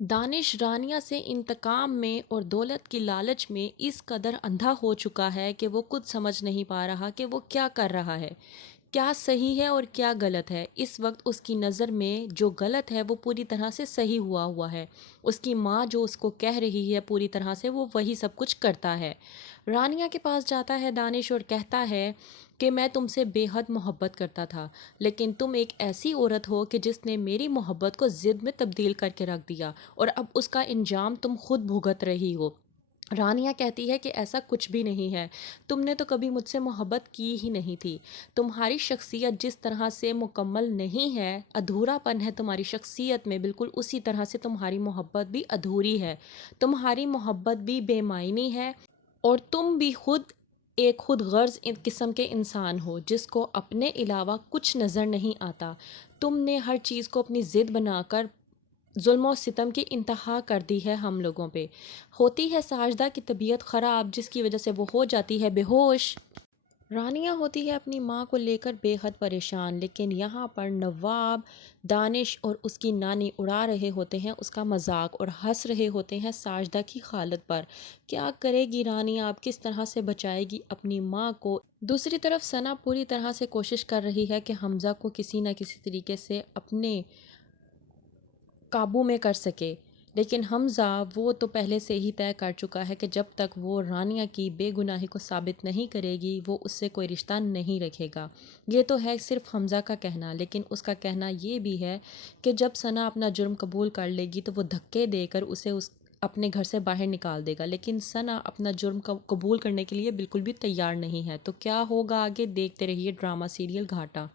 دانش رانیہ سے انتقام میں اور دولت کی لالچ میں اس قدر اندھا ہو چکا ہے کہ وہ خود سمجھ نہیں پا رہا کہ وہ کیا کر رہا ہے، کیا صحیح ہے اور کیا غلط ہے۔ اس وقت اس کی نظر میں جو غلط ہے وہ پوری طرح سے صحیح ہوا ہے۔ اس کی ماں جو اس کو کہہ رہی ہے پوری طرح سے وہ وہی سب کچھ کرتا ہے۔ رانیہ کے پاس جاتا ہے دانش اور کہتا ہے کہ میں تم سے بے حد محبت کرتا تھا، لیکن تم ایک ایسی عورت ہو کہ جس نے میری محبت کو ضد میں تبدیل کر کے رکھ دیا اور اب اس کا انجام تم خود بھگت رہی ہو۔ رانیہ کہتی ہے کہ ایسا کچھ بھی نہیں ہے، تم نے تو کبھی مجھ سے محبت کی ہی نہیں تھی۔ تمہاری شخصیت جس طرح سے مکمل نہیں ہے، ادھورا پن ہے تمہاری شخصیت میں، بالکل اسی طرح سے تمہاری محبت بھی ادھوری ہے۔ تمہاری محبت بھی بے معنی ہے اور تم بھی خود ایک خود غرض قسم کے انسان ہو جس کو اپنے علاوہ کچھ نظر نہیں آتا۔ تم نے ہر چیز کو اپنی ضد بنا کر ظلم و ستم کی انتہا کر دی ہے ہم لوگوں پہ۔ ہوتی ہے ساجدہ کی طبیعت خراب جس کی وجہ سے وہ ہو جاتی ہے بے ہوش۔ رانیہ ہوتی ہے اپنی ماں کو لے کر بے حد پریشان، لیکن یہاں پر نواب دانش اور اس کی نانی اڑا رہے ہوتے ہیں اس کا مذاق اور ہنس رہے ہوتے ہیں ساجدہ کی حالت پر۔ کیا کرے گی رانیہ، اب کس طرح سے بچائے گی اپنی ماں کو؟ دوسری طرف ثنا پوری طرح سے کوشش کر رہی ہے کہ حمزہ کو کسی نہ کسی طریقے سے اپنے قابو میں کر سکے، لیکن حمزہ وہ تو پہلے سے ہی طے کر چکا ہے کہ جب تک وہ رانیہ کی بے گناہی کو ثابت نہیں کرے گی وہ اس سے کوئی رشتہ نہیں رکھے گا۔ یہ تو ہے صرف حمزہ کا کہنا، لیکن اس کا کہنا یہ بھی ہے کہ جب ثنا اپنا جرم قبول کر لے گی تو وہ دھکے دے کر اسے اپنے گھر سے باہر نکال دے گا، لیکن ثنا اپنا جرم قبول کرنے کے لیے بالکل بھی تیار نہیں ہے۔ تو کیا ہوگا آگے، دیکھتے رہیے ڈرامہ سیریل گھاٹا۔